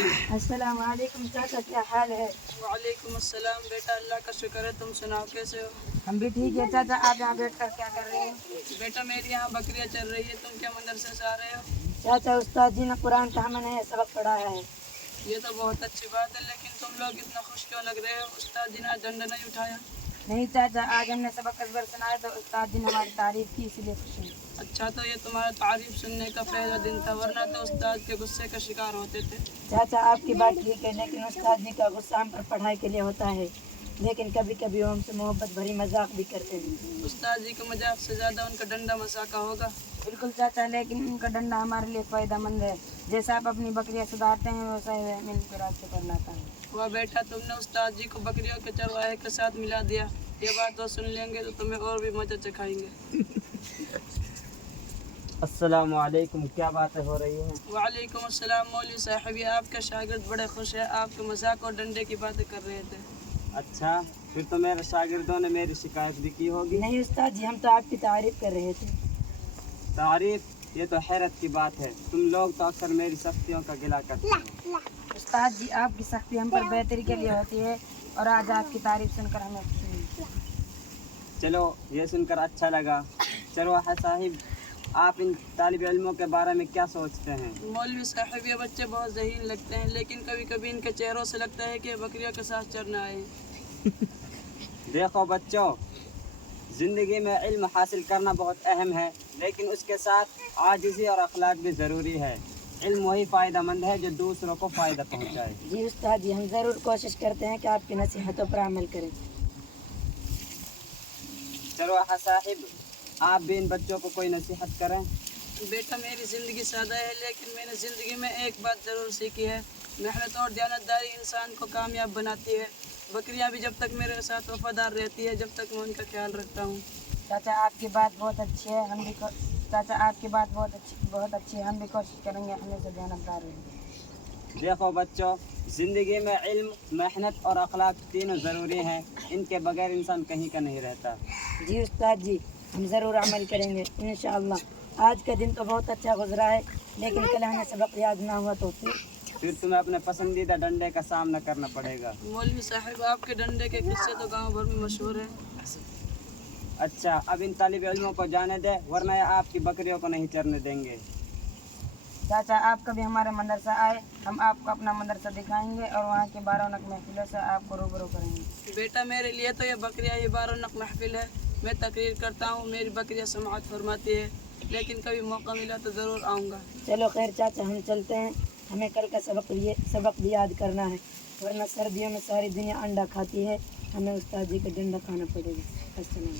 السلام علیکم چاچا، کیا حال ہے؟ وعلیکم السلام بیٹا، اللہ کا شکر ہے، تم سناؤ کیسے ہو؟ ہم بھی ٹھیک ہے چاچا، آپ یہاں بیٹھ کر کیا کر رہے ہیں؟ بیٹا میری یہاں بکریاں چل رہی ہے، تم کیا مدرسے سے آ رہے ہو؟ چاچا استاد جی نے قرآن کا ہمیں نیا سبق پڑھایا ہے۔ یہ تو بہت اچھی بات ہے، لیکن تم لوگ اتنا خوش کیوں لگ رہے ہو؟ استاد جی نے ڈنڈا نہیں اٹھایا؟ نہیں چاچا، آج ہم نے سبق ازبر سنایا تو استاد جی نے ہماری تعریف کی، اسی لیے خوش ہیں۔ اچھا، تو یہ تمہارا تعریف سننے کا پہلا دن تھا، ورنہ تو استاد کے غصے کا شکار ہوتے تھے۔ چاچا آپ کی بات ٹھیک ہے، لیکن استاد جی کا غصہ ہم پر پڑھائی کے لیے ہوتا ہے، لیکن کبھی کبھی وہ ہم سے محبت بھری مذاق بھی کرتے ہیں۔ استاد جی کے مذاق سے زیادہ ان کا ڈنڈا مذاق ہوگا۔ بالکل چاچا، لیکن ان کا ڈنڈا ہمارے لیے فائدہ مند ہے، جیسا آپ اپنی بکریاں سدھارتے ہیں ویسا ہی وہ مل کے راستے پر لاتا ہے۔ وہ بیٹا، تم نے استاد جی کو بکریوں کے چرواہے کے ساتھ ملا دیا، یہ بات وہ سن لیں گے تو تمہیں اور بھی مزہ چکھائیں گے۔ السلام علیکم، کیا باتیں ہو رہی ہیں؟ وعلیکم السلام مولوی صاحب، یہ آپ کے شاگرد بڑے خوش ہیں، آپ کے مذاق اور ڈنڈے کی باتیں کر رہے تھے۔ اچھا، پھر تو میرے شاگردوں نے میری شکایت بھی کی ہوگی۔ نہیں استاد جی، ہم تو آپ کی تعریف کر رہے تھے۔ تعریف؟ یہ تو حیرت کی بات ہے، تم لوگ تو اکثر میری سختیوں کا گلہ کرتے ہو۔ استاد جی، آپ کی سختی ہم پر بہتری کے لیے ہوتی ہے، اور آج آپ کی تعریف سن کر ہمیں خوشی ہوئی۔ چلو، یہ سن کر اچھا لگا۔ چرواہا صاحب، آپ ان طالب علموں کے بارے میں کیا سوچتے ہیں؟ مولوی صاحب، یہ بچے بہت ذہین لگتے ہیں، لیکن کبھی کبھی ان کے چہروں سے لگتا ہے کہ بکریوں کے ساتھ چرنا آئے ہیں۔ دیکھو بچوں، زندگی میں علم حاصل کرنا بہت اہم ہے، لیکن اس کے ساتھ عاجزی اور اخلاق بھی ضروری ہے۔ علم وہی فائدہ مند ہے جو دوسروں کو فائدہ پہنچائے۔ جی استاد جی، ہم ضرور کوشش کرتے ہیں کہ آپ کی نصیحتوں پر عمل کریں۔ چرواہا صاحب، آپ بھی ان بچوں کو کوئی نصیحت کریں۔ بیٹا میری زندگی سادہ ہے، لیکن میں نے زندگی میں ایک بات ضرور سیکھی ہے، محنت اور دیانتداری انسان کو کامیاب بناتی ہے۔ بکریاں بھی جب تک میرے ساتھ وفادار رہتی ہے، جب تک میں ان کا خیال رکھتا ہوں۔ چاچا آپ کی بات بہت اچھی ہے، چاچا آپ کی بات بہت اچھی ہے، ہم بھی کوشش کریں گے ہمیں سے دیانتدار رہیں۔ دیکھو بچوں، زندگی میں علم، محنت اور اخلاق تینوں ضروری ہیں، ان کے بغیر انسان کہیں کا نہیں رہتا۔ جی استاد جی، ہم ضرور عمل کریں گے انشاءاللہ۔ آج کا دن تو بہت اچھا گزرا ہے، لیکن کل ہمیں سبق یاد نہ ہوا تو پھر تمہیں اپنے پسندیدہ ڈنڈے کا سامنا کرنا پڑے گا۔ مولوی صاحب، آپ کے ڈنڈے کے قصے تو گاؤں بھر میں مشہور ہیں۔ اچھا، اب ان طالب علموں کو جانے دے، ورنہ یہ آپ کی بکریوں کو نہیں چرنے دیں گے۔ چاچا آپ کبھی ہمارے مدرسہ آئے، ہم آپ کو اپنا مدرسہ دکھائیں گے اور وہاں کے بارونق محفلوں سے آپ کو روبرو کریں گے۔ بیٹا میرے لیے تو یہ بکریاں ہی بارونق محفل ہے، میں تقریر کرتا ہوں، میری بکریاں سماعت فرماتی ہے، لیکن کبھی موقع ملا تو ضرور آؤں گا۔ چلو خیر چاچا، ہم چلتے ہیں، ہمیں کل کا سبق بھی یاد کرنا ہے، ورنہ سردیوں میں ساری دنیا انڈا کھاتی ہے، ہمیں استاد جی کا ڈنڈا کھانا پڑے گا۔ السلام علیکم۔